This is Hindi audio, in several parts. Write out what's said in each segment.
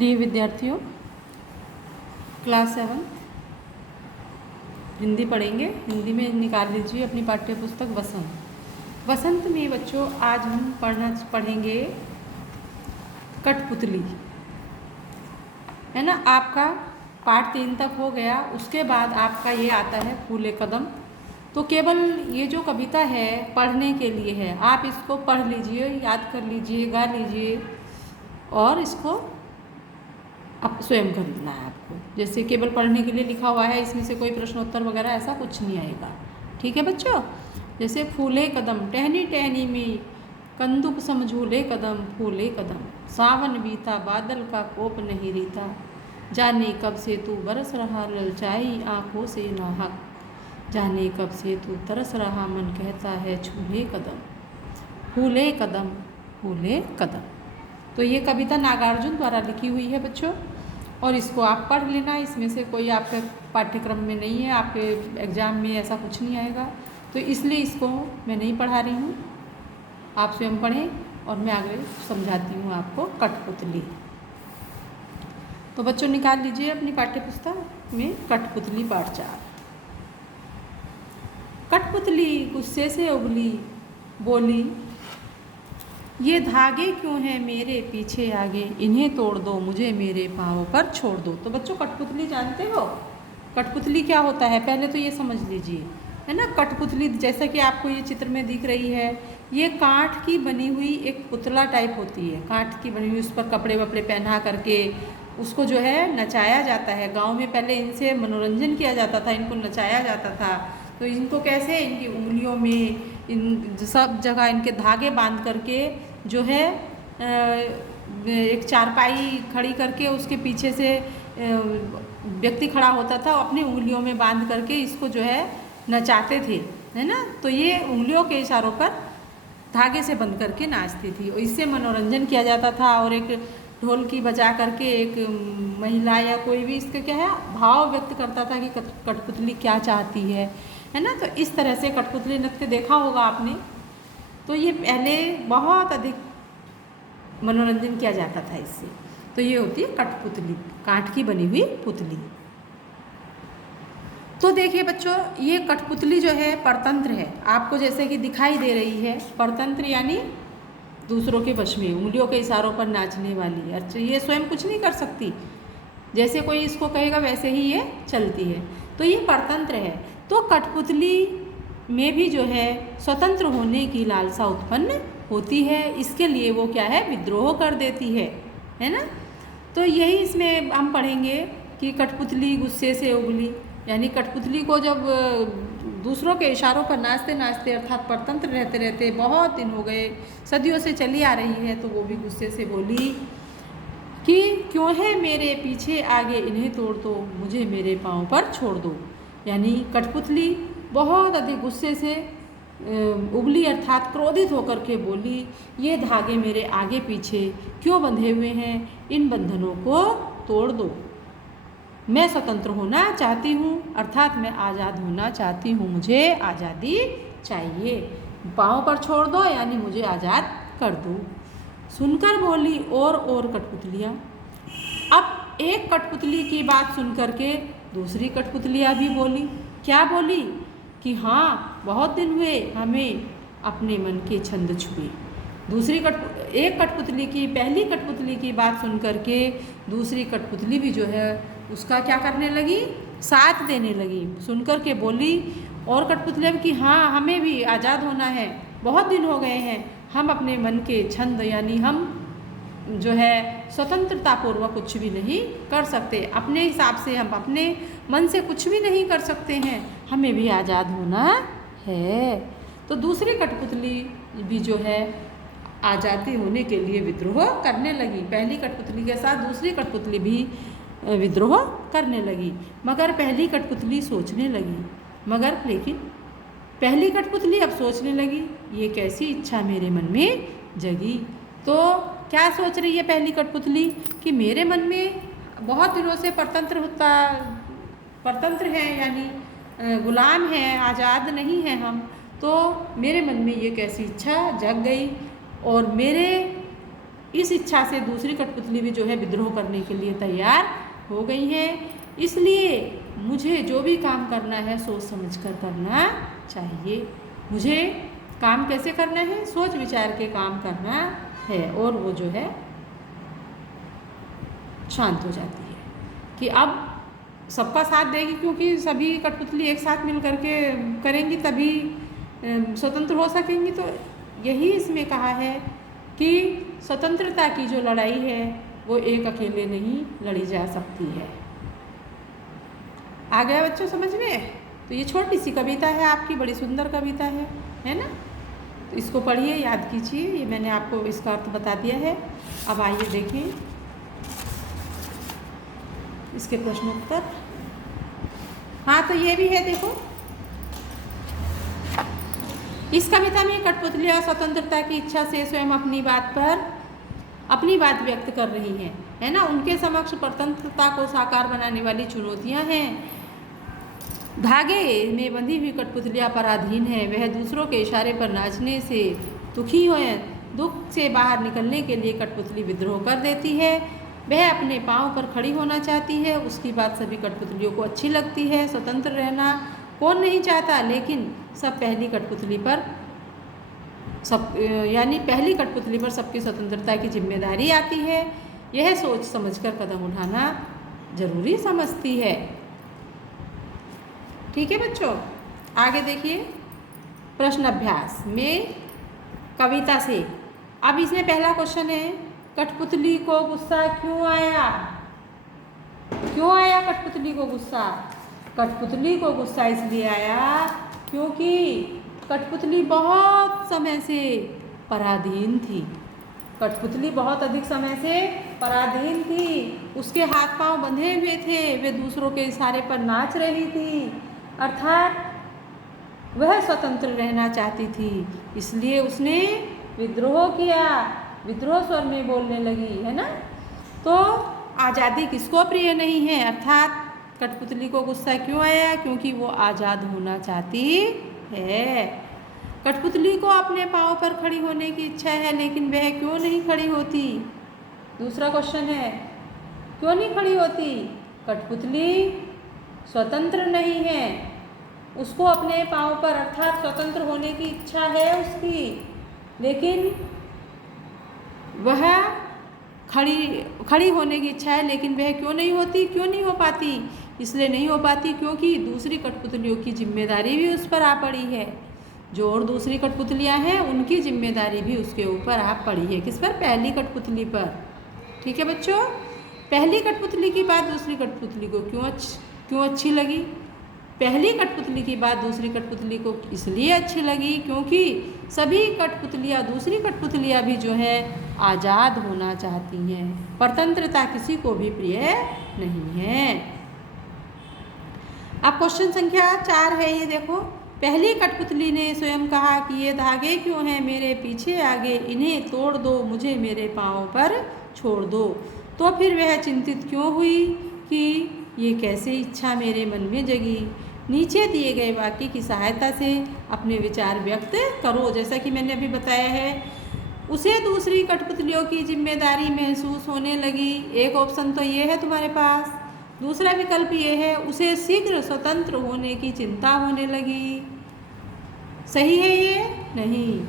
प्रिय विद्यार्थियों, क्लास 7 हिंदी पढ़ेंगे। हिंदी में निकाल लीजिए अपनी पाठ्य पुस्तक वसंत। वसंत में बच्चों आज हम पढ़ेंगे कठपुतली, है ना। आपका पाठ 3 तक हो गया। उसके बाद आपका ये आता है फूले कदम। तो केवल ये जो कविता है पढ़ने के लिए है, आप इसको पढ़ लीजिए, याद कर लीजिए, गा लीजिए और इसको अब स्वयं कर लेना है आपको। जैसे केवल पढ़ने के लिए लिखा हुआ है, इसमें से कोई प्रश्नोत्तर वगैरह ऐसा कुछ नहीं आएगा। ठीक है बच्चों। जैसे फूले कदम, टहनी टहनी में कंदुक समझूले कदम, फूले कदम, सावन बीता बादल का कोप नहीं रीता, जाने कब से तू बरस रहा ललचाई आँखों से नाहक, जाने कब से तू तरस रहा मन कहता है छूले कदम, फूले कदम, फूले कदम। तो ये कविता नागार्जुन द्वारा लिखी हुई है बच्चों, और इसको आप पढ़ लेना। इसमें से कोई आपके पाठ्यक्रम में नहीं है, आपके एग्ज़ाम में ऐसा कुछ नहीं आएगा, तो इसलिए इसको मैं नहीं पढ़ा रही हूँ। आप स्वयं पढ़ें और मैं आगे समझाती हूँ आपको कठपुतली। तो बच्चों निकाल लीजिए अपनी पाठ्य पुस्तक में कठपुतली पाठ 4। कठपुतली गुस्से से उबली, बोली ये धागे क्यों हैं मेरे पीछे आगे, इन्हें तोड़ दो मुझे मेरे पाँव पर छोड़ दो। तो बच्चों कठपुतली जानते हो? कठपुतली क्या होता है पहले तो ये समझ लीजिए, है ना। कठपुतली जैसा कि आपको ये चित्र में दिख रही है, ये काठ की बनी हुई एक पुतला टाइप होती है। काठ की बनी हुई, उस पर कपड़े वपड़े पहना करके उसको जो है नचाया जाता है। गाँव में पहले इनसे मनोरंजन किया जाता था, इनको नचाया जाता था। तो इनको कैसे, इनकी उंगलियों में, इन सब जगह इनके धागे बांध करके जो है एक चारपाई खड़ी करके उसके पीछे से व्यक्ति खड़ा होता था, अपनी उंगलियों में बांध करके इसको जो है नचाते थे, है ना। तो ये उंगलियों के इशारों पर धागे से बंध करके नाचती थी, और इससे मनोरंजन किया जाता था। और एक ढोलकी बजा करके एक महिला या कोई भी इसका क्या है भाव व्यक्त करता था कि कठपुतली क्या चाहती है ना। तो इस तरह से कठपुतली नृत्य देखा होगा आपने। तो ये पहले बहुत अधिक मनोरंजन किया जाता था इससे। तो ये होती है कठपुतली, काठ की बनी हुई पुतली। तो देखिए बच्चों, ये कठपुतली जो है परतंत्र है, आपको जैसे कि दिखाई दे रही है। परतंत्र यानी दूसरों के वश में, उंगलियों के इशारों पर नाचने वाली। अच्छा, ये स्वयं कुछ नहीं कर सकती, जैसे कोई इसको कहेगा वैसे ही ये चलती है। तो ये परतंत्र है। तो कठपुतली में भी जो है स्वतंत्र होने की लालसा उत्पन्न होती है। इसके लिए वो क्या है, विद्रोह कर देती है ना। तो यही इसमें हम पढ़ेंगे कि कठपुतली गुस्से से उबली, यानी कठपुतली को जब दूसरों के इशारों पर नाचते नाचते अर्थात परतंत्र रहते रहते बहुत दिन हो गए, सदियों से चली आ रही है, तो वो भी गुस्से से बोली कि क्यों है मेरे पीछे आगे, इन्हें तोड़ दो मुझे मेरे पाँव पर छोड़ दो। यानी कठपुतली बहुत अधिक गुस्से से उबली अर्थात क्रोधित होकर के बोली, ये धागे मेरे आगे पीछे क्यों बंधे हुए हैं, इन बंधनों को तोड़ दो। मैं स्वतंत्र होना चाहती हूँ, अर्थात मैं आज़ाद होना चाहती हूँ, मुझे आज़ादी चाहिए। पाँव पर छोड़ दो यानी मुझे आज़ाद कर दो। सुनकर बोली और कठपुतलियाँ। अब एक कठपुतली की बात सुन करके दूसरी कठपुतलियाँ भी बोली। क्या बोली कि हाँ, बहुत दिन हुए हमें अपने मन के छंद छुए। एक कठपुतली की, पहली कठपुतली की बात सुन करके दूसरी कठपुतली भी जो है उसका क्या करने लगी, साथ देने लगी। सुन कर के बोली और कठपुतलियाँ कि हाँ, हमें भी आज़ाद होना है, बहुत दिन हो गए हैं, हम अपने मन के छंद यानी हम जो है स्वतंत्रतापूर्वक कुछ भी नहीं कर सकते, अपने हिसाब से हम अपने मन से कुछ भी नहीं कर सकते हैं, हमें भी आज़ाद होना है। तो दूसरी कठपुतली भी जो है आज़ादी होने के लिए विद्रोह करने लगी। पहली कठपुतली के साथ दूसरी कठपुतली भी विद्रोह करने लगी। मगर पहली कठपुतली सोचने लगी, लेकिन पहली कठपुतली अब सोचने लगी, ये कैसी इच्छा मेरे मन में जगी। तो क्या सोच रही है पहली कठपुतली कि मेरे मन में बहुत दिनों से परतंत्र है, यानी गुलाम हैं, आज़ाद नहीं हैं हम, तो मेरे मन में ये कैसी इच्छा जग गई और मेरे इस इच्छा से दूसरी कठपुतली भी जो है विद्रोह करने के लिए तैयार हो गई है। इसलिए मुझे जो भी काम करना है सोच समझ कर करना चाहिए। मुझे काम कैसे करना है? सोच विचार के काम करना है। और वो जो है शांत हो जाती है कि अब सबका साथ देगी, क्योंकि सभी कठपुतली एक साथ मिल करके करेंगी तभी स्वतंत्र हो सकेंगी। तो यही इसमें कहा है कि स्वतंत्रता की जो लड़ाई है वो एक अकेले नहीं लड़ी जा सकती है। आ गया बच्चों समझ में? तो ये छोटी सी कविता है आपकी, बड़ी सुंदर कविता है ना? तो इसको पढ़िए, याद कीजिए। ये मैंने आपको इसका अर्थ बता दिया है। अब आइए देखें इसके प्रश्नोत्तर। हाँ, तो ये भी है, देखो इस कविता में कठपुतलियाँ स्वतंत्रता की इच्छा से स्वयं अपनी बात व्यक्त कर रही हैं, है ना? उनके समक्ष स्वतंत्रता को साकार बनाने वाली चुनौतियाँ हैं। धागे में बंधी हुई कठपुतलियाँ पराधीन हैं। वह दूसरों के इशारे पर नाचने से दुखी हैं। दुख से बाहर निकलने के लिए कठपुतली विद्रोह कर देती है। वह अपने पाँव पर खड़ी होना चाहती है। उसकी बात सभी कठपुतलियों को अच्छी लगती है। स्वतंत्र रहना कौन नहीं चाहता, लेकिन पहली कठपुतली पर सबकी स्वतंत्रता की जिम्मेदारी आती है। यह सोच समझकर कदम उठाना जरूरी समझती है। ठीक है बच्चों, आगे देखिए प्रश्न अभ्यास में कविता से। अब इसमें पहला क्वेश्चन है, कठपुतली को गुस्सा क्यों आया? क्यों आया कठपुतली को गुस्सा? कठपुतली को गुस्सा इसलिए आया क्योंकि कठपुतली बहुत समय से पराधीन थी। कठपुतली बहुत अधिक समय से पराधीन थी। उसके हाथ पांव बंधे हुए थे। वे दूसरों के इशारे पर नाच रही थी, अर्थात वह स्वतंत्र रहना चाहती थी। इसलिए उसने विद्रोह किया। विद्रोह स्वर में बोलने लगी, है ना? तो आज़ादी किसको प्रिय नहीं है? अर्थात कठपुतली को गुस्सा क्यों आया? क्योंकि वो आज़ाद होना चाहती है। कठपुतली को अपने पाँव पर खड़ी होने की इच्छा है, लेकिन वह क्यों नहीं खड़ी होती? दूसरा क्वेश्चन है, क्यों नहीं खड़ी होती? कठपुतली स्वतंत्र नहीं है। उसको अपने पाँव पर अर्थात स्वतंत्र होने की इच्छा है उसकी, लेकिन वह खड़ी होने की इच्छा है, लेकिन वह क्यों नहीं होती? क्यों नहीं हो पाती? इसलिए नहीं हो पाती क्योंकि दूसरी कठपुतलियों की जिम्मेदारी भी उस पर आ पड़ी है। जो और दूसरी कठपुतलियाँ हैं उनकी जिम्मेदारी भी उसके ऊपर आ पड़ी है। किस पर? पहली कठपुतली पर। ठीक है बच्चों, पहली कठपुतली की बात दूसरी कठपुतली को क्यों अच्छी लगी? पहली कठपुतली की बात दूसरी कठपुतली को इसलिए अच्छी लगी क्योंकि सभी दूसरी कठपुतलियाँ भी जो है आज़ाद होना चाहती हैं। स्वतंत्रता किसी को भी प्रिय नहीं है। अब क्वेश्चन संख्या 4 है, ये देखो। पहली कठपुतली ने स्वयं कहा कि ये धागे क्यों हैं मेरे पीछे आगे, इन्हें तोड़ दो, मुझे मेरे पाँव पर छोड़ दो। तो फिर वह चिंतित क्यों हुई कि ये कैसे इच्छा मेरे मन में जगी? नीचे दिए गए वाक्य की सहायता से अपने विचार व्यक्त करो। जैसा कि मैंने अभी बताया है, उसे दूसरी कठपुतलियों की जिम्मेदारी महसूस होने लगी। एक ऑप्शन तो ये है तुम्हारे पास। दूसरा विकल्प ये है, उसे शीघ्र स्वतंत्र होने की चिंता होने लगी। सही है ये? नहीं।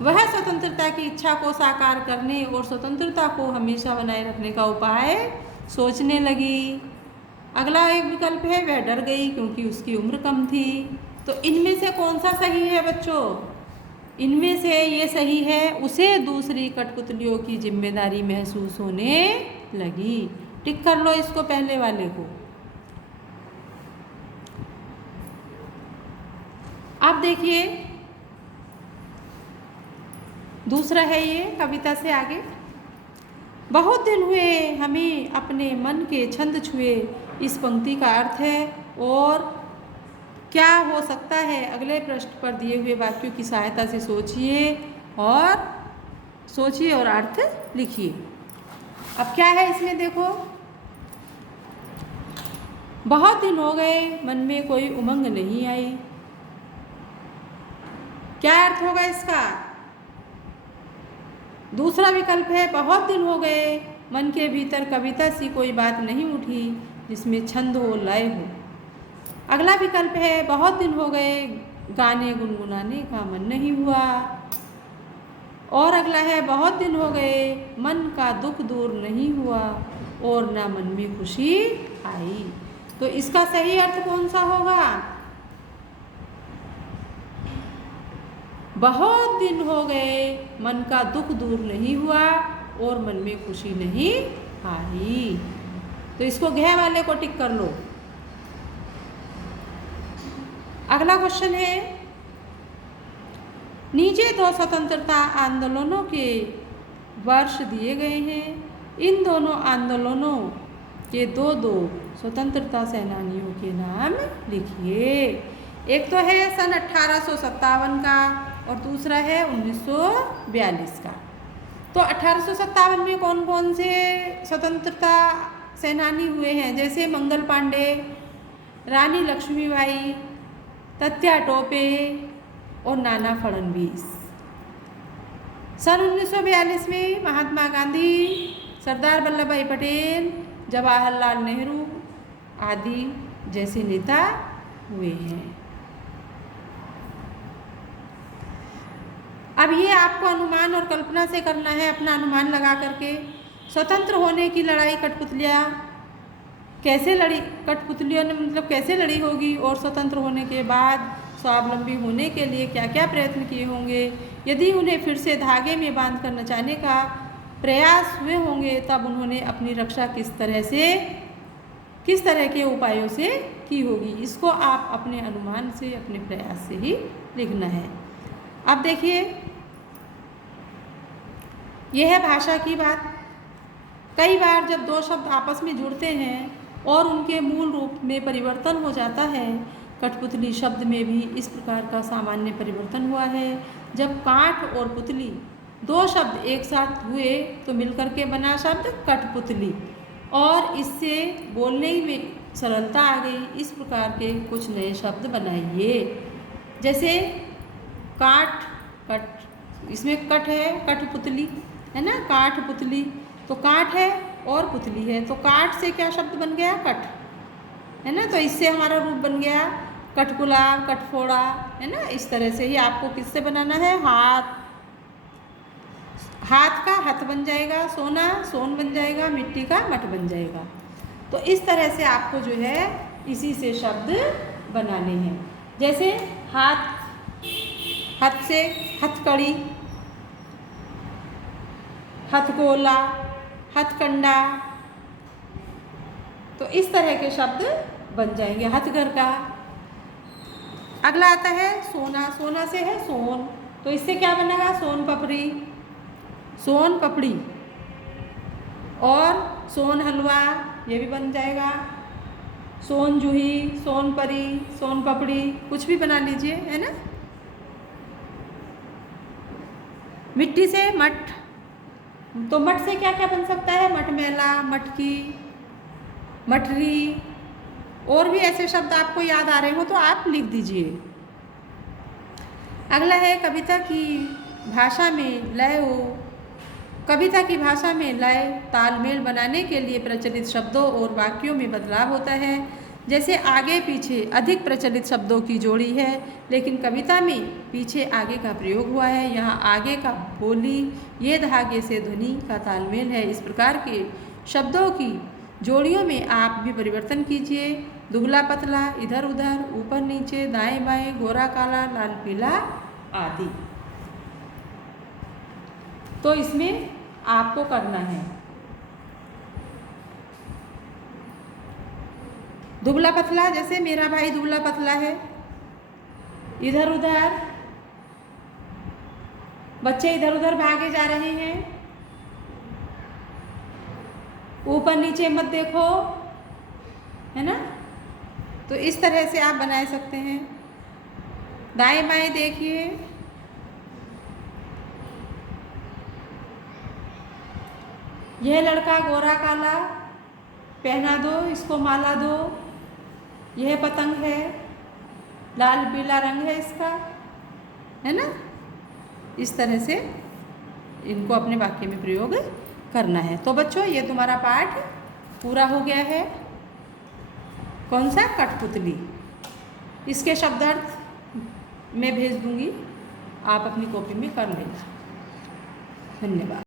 वह स्वतंत्रता की इच्छा को साकार करने और स्वतंत्रता को हमेशा बनाए रखने का उपाय सोचने लगी। अगला एक विकल्प है, वह डर गई क्योंकि उसकी उम्र कम थी। तो इनमें से कौन सा सही है बच्चों? इनमें से ये सही है, उसे दूसरी कठपुतलियों की जिम्मेदारी महसूस होने लगी। टिक कर लो इसको, पहले वाले को। अब देखिए दूसरा है ये कविता से आगे। बहुत दिन हुए हमें अपने मन के छंद छुए, इस पंक्ति का अर्थ है और क्या हो सकता है? अगले पृष्ठ पर दिए हुए वाक्यों की सहायता से सोचिए और अर्थ लिखिए। अब क्या है इसमें देखो, बहुत दिन हो गए मन में कोई उमंग नहीं आई। क्या अर्थ होगा इसका? दूसरा विकल्प है बहुत दिन हो गए मन के भीतर कविता सी कोई बात नहीं उठी जिसमें छंद हो लय हो। अगला विकल्प है बहुत दिन हो गए गाने गुनगुनाने का मन नहीं हुआ। और अगला है बहुत दिन हो गए मन का दुख दूर नहीं हुआ और ना मन में खुशी आई। तो इसका सही अर्थ कौन सा होगा? बहुत दिन हो गए मन का दुख दूर नहीं हुआ और मन में खुशी नहीं आई। तो इसको घ वाले को टिक कर लो। अगला क्वेश्चन है नीचे दो स्वतंत्रता आंदोलनों के वर्ष दिए गए हैं। इन दोनों आंदोलनों के दो स्वतंत्रता सेनानियों के नाम लिखिए। एक तो है सन 1857 का और दूसरा है 1942 का। तो 1857 में कौन कौन से स्वतंत्रता सेनानी हुए हैं? जैसे मंगल पांडे, रानी लक्ष्मीबाई, तत्या टोपे और नाना फडणवीस। सन 1942 में महात्मा गांधी, सरदार वल्लभ भाई पटेल, जवाहरलाल नेहरू आदि जैसे नेता हुए हैं। अब ये आपको अनुमान और कल्पना से करना है, अपना अनुमान लगा करके। स्वतंत्र होने की लड़ाई कठपुतलियाँ कैसे लड़ी, कठपुतलियों ने मतलब कैसे लड़ी होगी, और स्वतंत्र होने के बाद स्वावलंबी होने के लिए क्या क्या प्रयत्न किए होंगे। यदि उन्हें फिर से धागे में बांध कर नचाने का प्रयास हुए होंगे तब उन्होंने अपनी रक्षा किस तरह के उपायों से की होगी। इसको आप अपने अनुमान से, अपने प्रयास से ही लिखना है। अब देखिए, यह है भाषा की बात। कई बार जब दो शब्द आपस में जुड़ते हैं और उनके मूल रूप में परिवर्तन हो जाता है, कठपुतली शब्द में भी इस प्रकार का सामान्य परिवर्तन हुआ है। जब काठ और पुतली दो शब्द एक साथ हुए तो मिलकर के बना शब्द कठपुतली, और इससे बोलने में सरलता आ गई। इस प्रकार के कुछ नए शब्द बनाइए। जैसे काठ, कट, इसमें कट है, कठपुतली है ना, काठ पुतली। तो काठ है और पुतली है, तो काठ से क्या शब्द बन गया? कठ, है ना। तो इससे हमारा रूप बन गया कठपुतला, कठफोड़ा, है ना। इस तरह से ही आपको किससे बनाना है? हाथ, हाथ का हथ बन जाएगा, सोना सोन बन जाएगा, मिट्टी का मट बन जाएगा। तो इस तरह से आपको जो है इसी से शब्द बनाने हैं। जैसे हाथ, हथ से हथकड़ी, हथगोला, हथकंडा, तो इस तरह के शब्द बन जाएंगे। हथगर का। अगला आता है सोना। सोना से है सोन, तो इससे क्या बनेगा? सोन पपड़ी, सोन पपड़ी, और सोन हलवा, ये भी बन जाएगा। सोन जूही, सोन परी, सोन पपड़ी, कुछ भी बना लीजिए, है ना। मिट्टी से मट, तो मट से क्या क्या बन सकता है? मटमैला, मटकी, मठरी, और भी ऐसे शब्द आपको याद आ रहे हो तो आप लिख दीजिए। अगला है कविता की भाषा में लय हो। कविता की भाषा में लय, तालमेल बनाने के लिए प्रचलित शब्दों और वाक्यों में बदलाव होता है। जैसे आगे पीछे अधिक प्रचलित शब्दों की जोड़ी है, लेकिन कविता में पीछे आगे का प्रयोग हुआ है। यहाँ आगे का बोली, ये धागे से ध्वनि का तालमेल है। इस प्रकार के शब्दों की जोड़ियों में आप भी परिवर्तन कीजिए। दुबला पतला, इधर उधर, ऊपर नीचे, दाएं बाएं, गोरा काला, लाल पीला आदि। तो इसमें आपको करना है दुबला पतला। जैसे मेरा भाई दुबला पतला है। इधर उधर, बच्चे इधर उधर भागे जा रहे हैं। ऊपर नीचे मत देखो, है ना। तो इस तरह से आप बना सकते हैं। दाएं बाएं देखिए। यह लड़का गोरा काला, पहना दो इसको, माला दो। यह पतंग है, लाल पीला रंग है इसका, है ना। इस तरह से इनको अपने वाक्य में प्रयोग करना है। तो बच्चों ये तुम्हारा पाठ पूरा हो गया है। कौन सा? कठपुतली। इसके शब्दार्थ मैं भेज दूंगी, आप अपनी कॉपी में कर लेना। धन्यवाद।